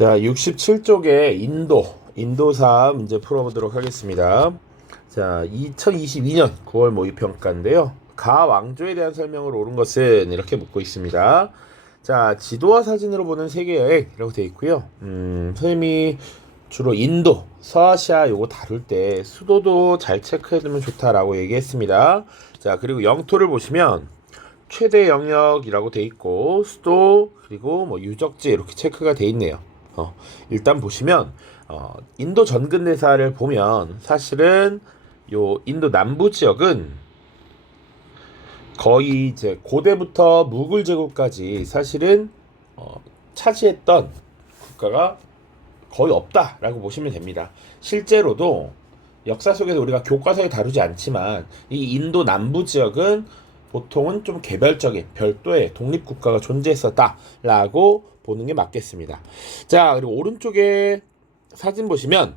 자, 67쪽에 인도사 문제 풀어보도록 하겠습니다. 자, 2022년 9월 모의평가인데요. 가 왕조에 대한 설명을 옳은 것은 이렇게 묻고 있습니다. 자, 지도와 사진으로 보는 세계여행이라고 되어 있고요. 선생님이 주로 인도, 서아시아 요거 다룰 때 수도도 잘 체크해두면 좋다라고 얘기했습니다. 자, 그리고 영토를 보시면 최대 영역이라고 돼 있고 수도 그리고 뭐 유적지 이렇게 체크가 돼 있네요. 일단 보시면 인도 전근대사를 보면 사실은 요 인도 남부 지역은 거의 이제 고대부터 무굴 제국까지 사실은 차지했던 국가가 거의 없다라고 보시면 됩니다. 실제로도 역사 속에서 우리가 교과서에 다루지 않지만 이 인도 남부 지역은 보통은 좀 개별적인 별도의 독립국가가 존재했었다라고 보는 게 맞겠습니다. 자, 그리고 오른쪽에 사진 보시면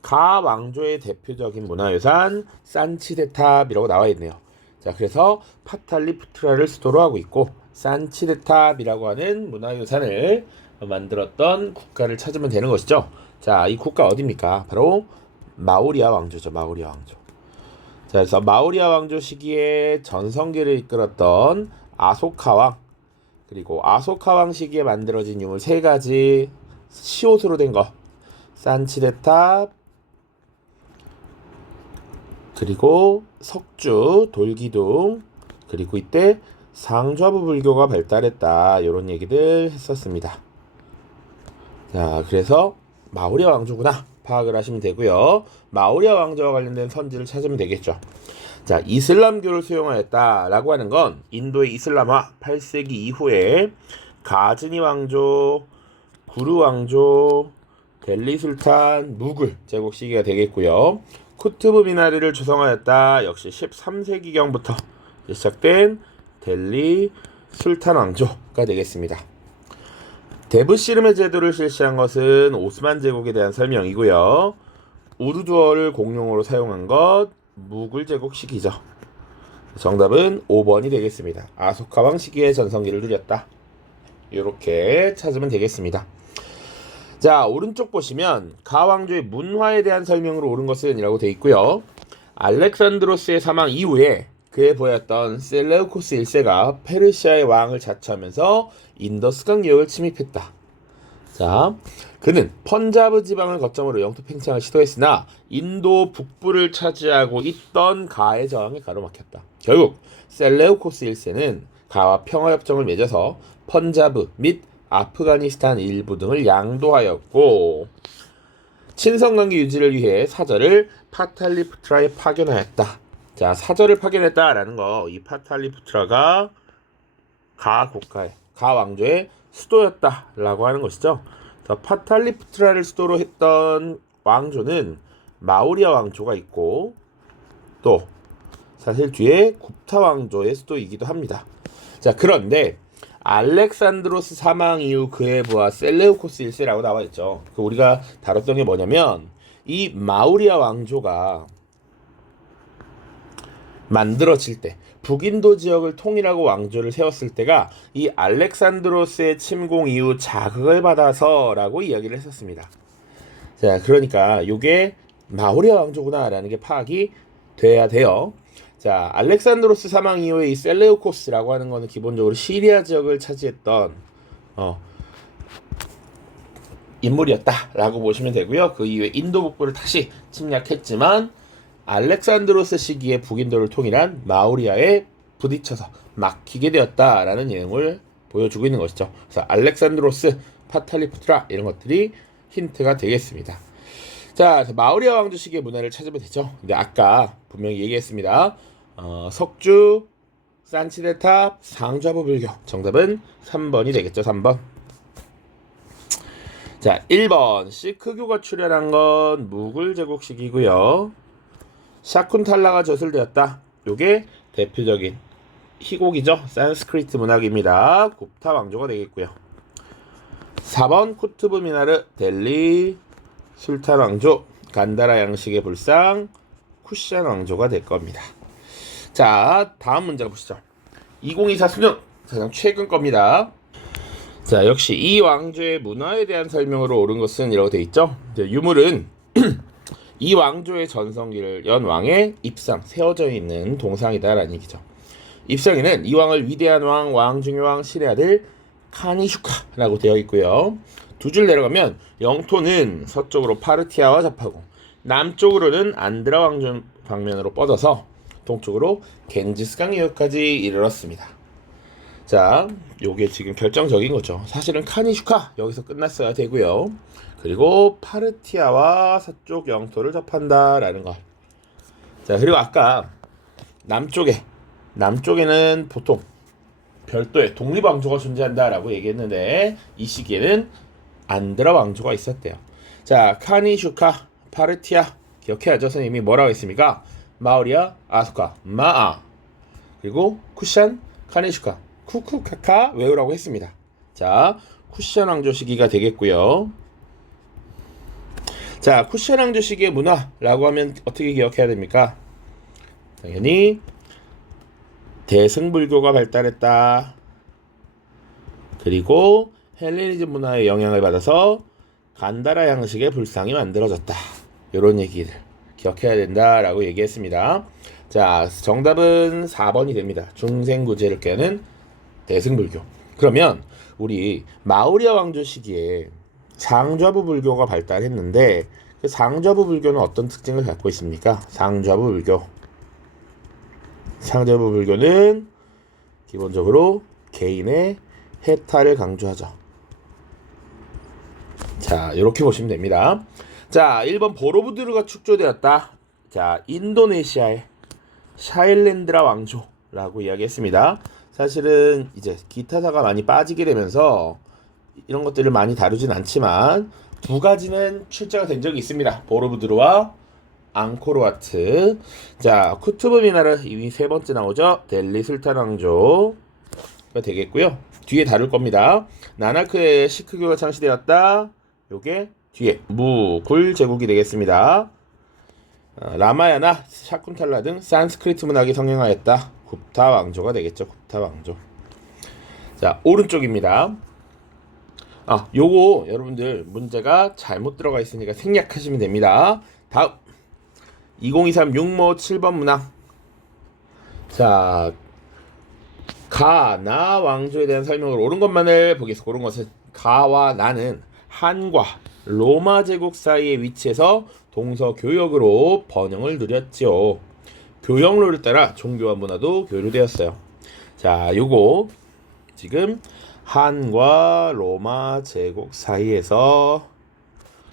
가 왕조의 대표적인 문화유산 산치데탑이라고 나와 있네요. 자, 그래서 파탈리푸트라를 수도로 하고 있고 산치데탑이라고 하는 문화유산을 만들었던 국가를 찾으면 되는 것이죠. 자, 이 국가 어디입니까? 바로 마우리아 왕조죠. 마우리아 왕조. 자, 그래서 마우리아 왕조 시기에 전성기를 이끌었던 아소카 왕, 그리고 아소카 왕 시기에 만들어진 유물 세 가지 시옷으로 된 거, 산치데탑, 그리고 석주, 돌기둥, 그리고 이때 상좌부 불교가 발달했다 이런 얘기들 했었습니다. 자, 그래서 마우리아 왕조구나 파악을 하시면 되고요. 마우리아 왕조와 관련된 선지를 찾으면 되겠죠. 자, 이슬람교를 수용하였다라고 하는 건 인도의 이슬람화 8세기 이후에 가즈니 왕조, 구르 왕조, 델리 술탄, 무굴 제국 시기가 되겠고요. 쿠투브 미나르를 조성하였다. 역시 13세기경부터 시작된 델리 술탄 왕조가 되겠습니다. 데브시르메 제도를 실시한 것은 오스만 제국에 대한 설명이고요. 우르두어를 공용어로 사용한 것 무굴 제국 시기죠. 정답은 5번이 되겠습니다. 아소카 왕 시기에 전성기를 누렸다. 이렇게 찾으면 되겠습니다. 자, 오른쪽 보시면 가 왕조의 문화에 대한 설명으로 옳은 것은 이라고 되어 있고요. 알렉산드로스의 사망 이후에 그에 보였던 셀레우코스 1세가 페르시아의 왕을 자처하면서 인더스강 지역을 침입했다. 자, 그는 펀자브 지방을 거점으로 영토 팽창을 시도했으나 인도 북부를 차지하고 있던 가의 저항에 가로막혔다. 결국 셀레우코스 1세는 가와 평화협정을 맺어서 펀자브 및 아프가니스탄 일부 등을 양도하였고 친선관계 유지를 위해 사절을 파탈리푸트라에 파견하였다. 자, 사절을 파견했다라는 거, 이 파탈리푸트라가 가 국가의, 가 왕조의 수도였다라고 하는 것이죠. 자, 파탈리푸트라를 수도로 했던 왕조는 마우리아 왕조가 있고 또 사실 뒤에 굽타 왕조의 수도이기도 합니다. 자, 그런데 알렉산드로스 사망 이후 그의 부하 셀레우코스 1세라고 나와 있죠. 우리가 다뤘던 게 뭐냐면 이 마우리아 왕조가 만들어질 때 북인도 지역을 통일하고 왕조를 세웠을 때가 이 알렉산드로스의 침공 이후 자극을 받아서라고 이야기를 했었습니다. 자, 그러니까 요게 마우리아 왕조구나라는 게 파악이 돼야 돼요. 자, 알렉산드로스 사망 이후에 이 셀레우코스라고 하는 거는 기본적으로 시리아 지역을 차지했던 인물이었다라고 보시면 되고요. 그 이후에 인도 북부를 다시 침략했지만 알렉산드로스 시기에 북인도를 통일한 마우리아에 부딪혀서 막히게 되었다라는 내용을 보여주고 있는 것이죠. 그래서 알렉산드로스, 파탈리푸트라 이런 것들이 힌트가 되겠습니다. 자, 마우리아 왕조 시기의 문화를 찾으면 되죠. 근데 아까 분명히 얘기했습니다. 석주, 산치데탑, 상좌부 불교. 정답은 3번이 되겠죠. 3번. 자, 1번 시크교가 출현한 건 무굴 제국 시기고요. 샤쿤탈라가 저술되었다. 요게 대표적인 희곡이죠. 산스크리트 문학입니다. 굽타 왕조가 되겠고요. 4번 쿠투브 미나르, 델리 술탄 왕조, 간다라 양식의 불상, 쿠샨 왕조가 될 겁니다. 자, 다음 문제 보시죠. 2024 수능 가장 최근 겁니다. 자, 역시 이 왕조의 문화에 대한 설명으로 옳은 것은 이라고 되어 있죠. 유물은 이 왕조의 전성기를 연 왕의 입상, 세워져 있는 동상이다라는 얘기죠. 입상에는 이 왕을 위대한 왕, 왕중의 왕, 신의 아들 카니슈카라고 되어 있고요. 두 줄 내려가면 영토는 서쪽으로 파르티아와 접하고 남쪽으로는 안드라 왕조 방면으로 뻗어서 동쪽으로 겐지스강 해역까지 이르렀습니다. 자, 요게 지금 결정적인 거죠. 사실은 카니슈카 여기서 끝났어야 되고요. 그리고 파르티아와 서쪽 영토를 접한다라는 것. 자, 그리고 아까 남쪽에는 보통 별도의 독립왕조가 존재한다라고 얘기했는데 이 시기에는 안드라 왕조가 있었대요. 자, 카니슈카, 파르티아 기억해야죠. 선생님이 뭐라고 했습니까? 마우리아, 아수카, 마아, 그리고 쿠샨, 카니슈카, 쿠쿠카카 외우라고 했습니다. 자, 쿠샨 왕조 시기가 되겠고요. 자, 쿠샨 왕조 시기의 문화라고 하면 어떻게 기억해야 됩니까? 당연히 대승불교가 발달했다. 그리고 헬레니즘 문화의 영향을 받아서 간다라 양식의 불상이 만들어졌다. 이런 얘기를 기억해야 된다라고 얘기했습니다. 자, 정답은 4번이 됩니다. 중생구제를 깨는 대승불교. 그러면 우리 마우리아 왕조 시기에 상좌부 불교가 발달했는데 그 상좌부 불교는 어떤 특징을 갖고 있습니까? 상좌부 불교는 기본적으로 개인의 해탈을 강조하죠. 자, 이렇게 보시면 됩니다. 자, 1번 보로부두르가 축조되었다. 자, 인도네시아의 샤일렌드라 왕조라고 이야기했습니다. 사실은 이제 기타사가 많이 빠지게 되면서 이런 것들을 많이 다루진 않지만 두 가지는 출제가 된 적이 있습니다. 보로부두르와 앙코르와트. 자, 쿠투브 미나르 이미 세 번째 나오죠. 델리 술탄 왕조가 되겠고요. 뒤에 다룰 겁니다. 나나크의 시크교가 창시되었다. 요게 뒤에 무굴 제국이 되겠습니다. 라마야나, 샤쿤탈라 등 산스크리트 문학이 성행하였다. 굽타 왕조가 되겠죠. 굽타 왕조. 자, 오른쪽입니다. 요거 여러분들 문제가 잘못 들어가 있으니까 생략하시면 됩니다. 다음 2023 육모 7번 문항. 자, 가나 왕조에 대한 설명을 옳은 것만을 보겠습니다. 옳은 것은 가와 나는 한과 로마 제국 사이에 위치해서 동서교역으로 번영을 누렸죠. 교역로를 따라 종교와 문화도 교류되었어요. 자, 요거 지금 한과 로마 제국 사이에서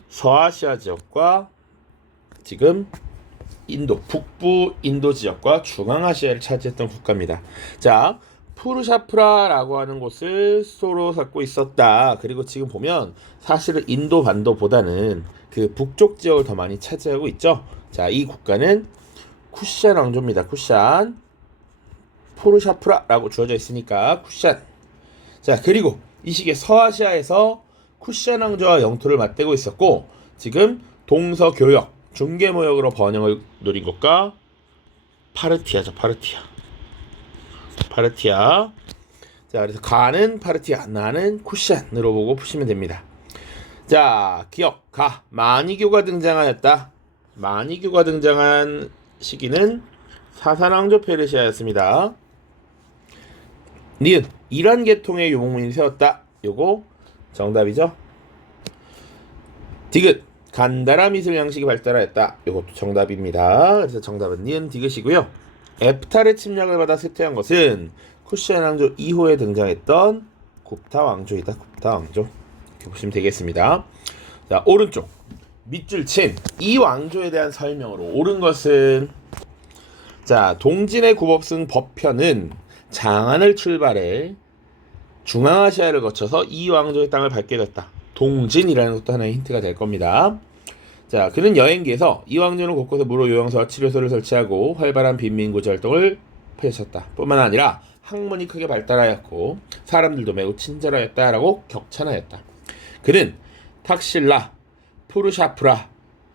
서아시아 지역과 지금 인도, 북부 인도 지역과 중앙아시아를 차지했던 국가입니다. 자, 푸르샤프라라고 하는 곳을 수도로 삼고 있었다. 그리고 지금 보면 사실은 인도 반도보다는 그 북쪽 지역을 더 많이 차지하고 있죠. 자, 이 국가는 쿠샨 왕조입니다. 쿠샨. 푸르샤프라라고 주어져 있으니까 쿠샨. 자, 그리고 이 시기에 서아시아에서 쿠샨 왕조와 영토를 맞대고 있었고 지금 동서교역, 중개무역으로 번영을 누린 것과 파르티아죠. 파르티아. 자, 그래서 가는 파르티아, 나는 쿠샨으로 보고 푸시면 됩니다. 자, 기억, 마니교가 등장하였다. 마니교가 등장한 시기는 사산왕조 페르시아였습니다. 니은, 이란 계통의 유목민이 세웠다. 요거 정답이죠. 디귿, 간다라 미술 양식이 발달하였다. 이것도 정답입니다. 그래서 정답은 니은 디귿이고요. 에프탈의 침략을 받아 쇠퇴한 것은 쿠샨 왕조 이후에 등장했던 굽타 왕조이다. 굽타 왕조. 이렇게 보시면 되겠습니다. 자, 오른쪽 밑줄 친 이 왕조에 대한 설명으로 옳은 것은 자, 동진의 구법승 법편은 장안을 출발해 중앙아시아를 거쳐서 이 왕조의 땅을 밟게 됐다. 동진이라는 것도 하나의 힌트가 될 겁니다. 자, 그는 여행기에서 이 왕조는 곳곳에 무료 요양소와 치료소를 설치하고 활발한 빈민구제 활동을 펼쳤다. 뿐만 아니라 학문이 크게 발달하였고 사람들도 매우 친절하였다라고 격찬하였다. 그는 탁실라, 푸르샤프라,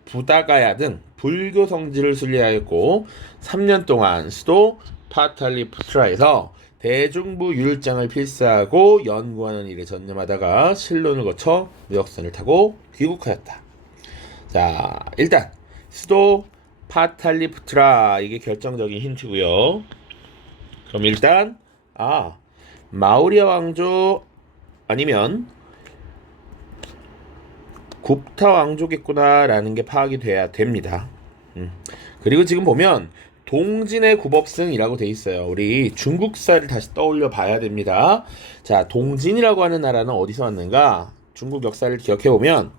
부다가야 등 불교 성지를 순례하였고 3년 동안 수도 파탈리푸트라에서 대중부 율장을 필사하고 연구하는 일에 전념하다가 신론을 거쳐 무역선을 타고 귀국하였다. 자, 일단 수도 파탈리푸트라, 이게 결정적인 힌트고요. 그럼 일단 마우리아 왕조 아니면 굽타 왕조겠구나라는 게 파악이 돼야 됩니다. 그리고 지금 보면 동진의 구법승이라고 돼 있어요. 우리 중국사를 다시 떠올려 봐야 됩니다. 자, 동진이라고 하는 나라는 어디서 왔는가? 중국 역사를 기억해 보면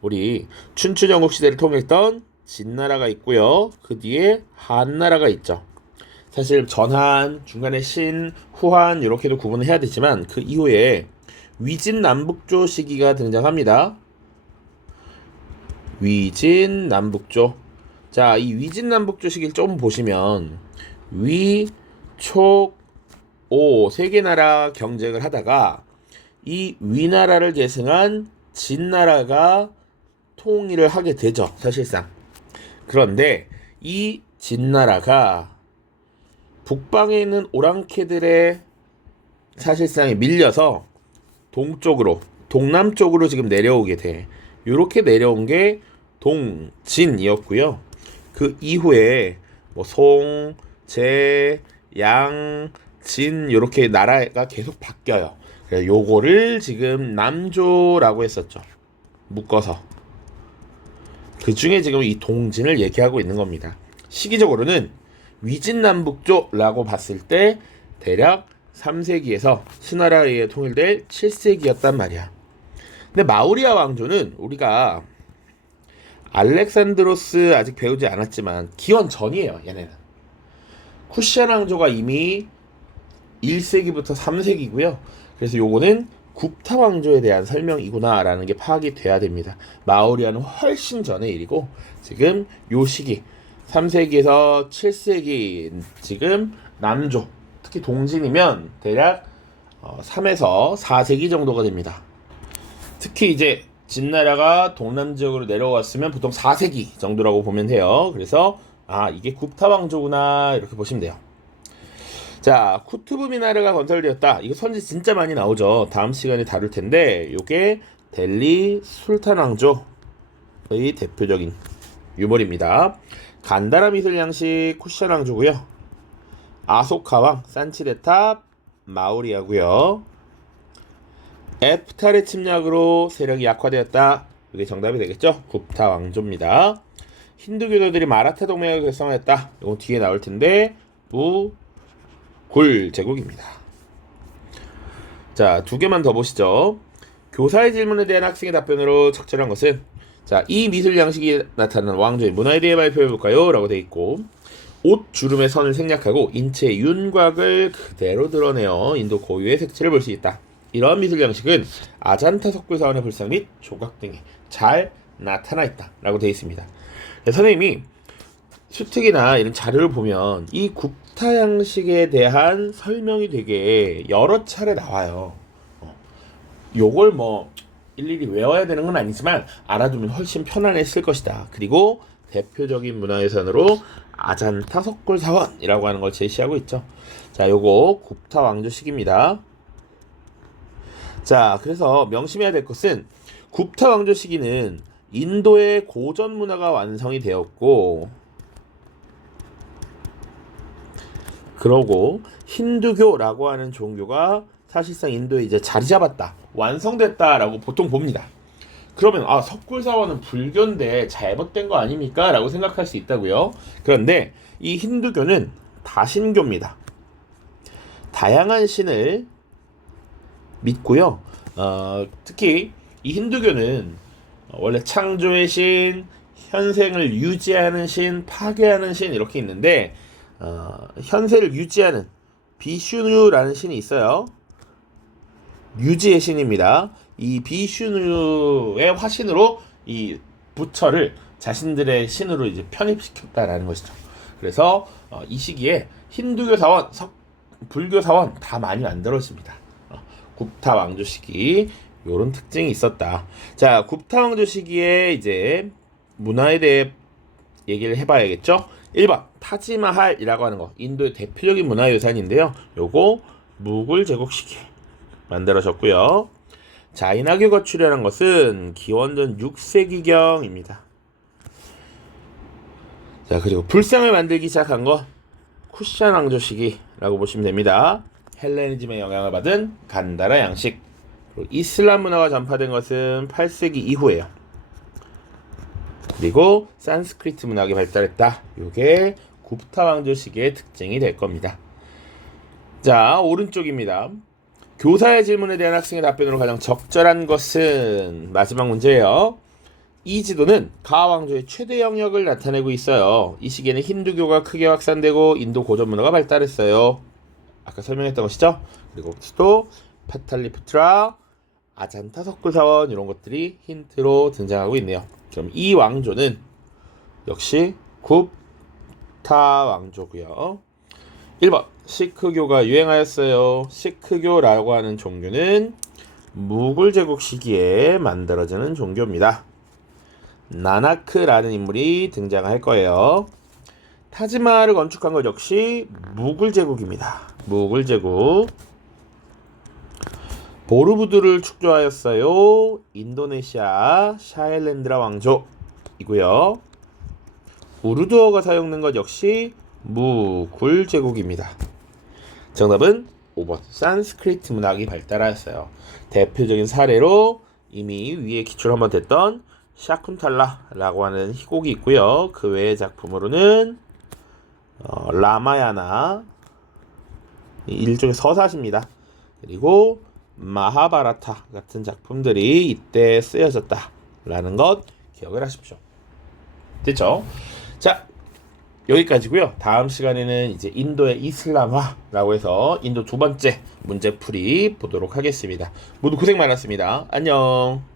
우리 춘추전국 시대를 통일했던 진나라가 있고요. 그 뒤에 한나라가 있죠. 사실 전한, 중간에 신, 후한 이렇게도 구분을 해야 되지만 그 이후에 위진남북조 시기가 등장합니다. 위진남북조. 자, 이 위진남북조 시기를 좀 보시면 위, 촉, 오 세 개 나라 경쟁을 하다가 이 위나라를 계승한 진나라가 통일을 하게 되죠, 사실상. 그런데 이 진나라가 북방에 있는 오랑캐들의 사실상에 밀려서 동쪽으로, 동남쪽으로 지금 내려오게 돼. 이렇게 내려온 게 동진이었고요. 그 이후에 뭐 송, 제, 양, 진 이렇게 나라가 계속 바뀌어요. 그래서 요거를 지금 남조라고 했었죠. 묶어서. 그 중에 지금 이 동진을 얘기하고 있는 겁니다. 시기적으로는 위진남북조라고 봤을 때 대략 3세기에서 수나라에 의해 통일될 7세기였단 말이야. 근데 마우리아 왕조는 우리가 알렉산드로스 아직 배우지 않았지만 기원 전이에요. 얘네는 쿠시안 왕조가 이미 1세기부터 3세기고요. 그래서 요거는 굽타 왕조에 대한 설명이구나 라는 게 파악이 돼야 됩니다. 마우리아는 훨씬 전의 일이고 지금 요 시기 3세기에서 7세기 지금 남조, 특히 동진이면 대략 3에서 4세기 정도가 됩니다. 특히 이제 진나라가 동남 지역으로 내려왔으면 보통 4세기 정도라고 보면 돼요. 그래서 이게 굽타 왕조구나 이렇게 보시면 돼요. 자, 쿠투브 미나르가 건설되었다. 이거 선지 진짜 많이 나오죠. 다음 시간에 다룰 텐데 요게 델리 술탄 왕조의 대표적인 유물입니다. 간다라 미술 양식 쿠시안 왕조고요. 아소카 왕 산치데탑 마우리아고요. 에프탈의 침략으로 세력이 약화되었다. 이게 정답이 되겠죠? 굽타 왕조입니다. 힌두교도들이 마라타 동맹을 결성하였다. 이건 뒤에 나올 텐데 무굴 제국입니다. 자, 두 개만 더 보시죠. 교사의 질문에 대한 학생의 답변으로 적절한 것은, 자, 이 미술 양식이 나타나는 왕조의 문화에 대해 발표해볼까요? 라고 돼 있고, 옷 주름의 선을 생략하고 인체의 윤곽을 그대로 드러내어 인도 고유의 색채를 볼 수 있다. 이러한 미술 양식은 아잔타 석굴 사원의 불상 및 조각 등에 잘 나타나 있다 라고 되어 있습니다. 선생님이 수특이나 이런 자료를 보면 이 굽타 양식에 대한 설명이 되게 여러 차례 나와요. 요걸 뭐 일일이 외워야 되는 건 아니지만 알아두면 훨씬 편안했을 것이다. 그리고 대표적인 문화유산으로 아잔타 석굴 사원이라고 하는 걸 제시하고 있죠. 자, 요거 굽타 왕조 시기입니다. 자, 그래서 명심해야 될 것은 굽타 왕조 시기는 인도의 고전 문화가 완성이 되었고, 그러고 힌두교라고 하는 종교가 사실상 인도에 이제 자리 잡았다, 완성됐다라고 보통 봅니다. 그러면 석굴사원은 불교인데 잘못된 거 아닙니까? 라고 생각할 수 있다고요. 그런데 이 힌두교는 다신교입니다. 다양한 신을 믿고요. 특히 이 힌두교는 원래 창조의 신, 현생을 유지하는 신, 파괴하는 신 이렇게 있는데 현세를 유지하는 비슈누라는 신이 있어요. 유지의 신입니다. 이 비슈누의 화신으로 이 부처를 자신들의 신으로 이제 편입시켰다라는 것이죠. 그래서 이 시기에 힌두교 사원, 불교 사원 다 많이 만들어집니다. 굽타 왕조 시기 요런 특징이 있었다. 자, 굽타 왕조 시기에 이제 문화에 대해 얘기를 해봐야겠죠. 1번 타지마할이라고 하는 거, 인도의 대표적인 문화유산인데요. 요거 무굴 제국 시기에 만들어졌고요. 자인하교가 출현한 것은 기원전 6세기경입니다. 자, 그리고 불상을 만들기 시작한 건 쿠션 왕조 시기라고 보시면 됩니다. 헬레니즘의 영향을 받은 간다라 양식. 그리고 이슬람 문화가 전파된 것은 8세기 이후예요. 그리고 산스크리트 문학이 발달했다. 이게 굽타 왕조 시기의 특징이 될 겁니다. 자, 오른쪽입니다. 교사의 질문에 대한 학생의 답변으로 가장 적절한 것은 마지막 문제예요. 이 지도는 가 왕조의 최대 영역을 나타내고 있어요. 이 시기에는 힌두교가 크게 확산되고 인도 고전 문화가 발달했어요. 아까 설명했던 것이죠. 그리고 수도 파탈리푸트라, 아잔타 석굴사원 이런 것들이 힌트로 등장하고 있네요. 그럼 이 왕조는 역시 굽타 왕조고요. 1번 시크교가 유행하였어요. 시크교라고 하는 종교는 무굴 제국 시기에 만들어지는 종교입니다. 나나크라는 인물이 등장할 거예요. 타지마할을 건축한 것 역시 무굴 제국입니다. 무굴 제국. 보르부두를 축조하였어요. 인도네시아 샤일랜드라 왕조이고요. 우르두어가 사용된 것 역시 무굴 제국입니다. 정답은 5번 산스크리트 문학이 발달하였어요. 대표적인 사례로 이미 위에 기출 한번 됐던 샤쿤탈라라고 하는 희곡이 있고요. 그 외의 작품으로는 라마야나 일종의 서사시입니다. 그리고 마하바라타 같은 작품들이 이때 쓰여졌다라는 것 기억을 하십시오. 됐죠? 자, 여기까지고요. 다음 시간에는 이제 인도의 이슬람화라고 해서 인도 두 번째 문제풀이 보도록 하겠습니다. 모두 고생 많았습니다. 안녕.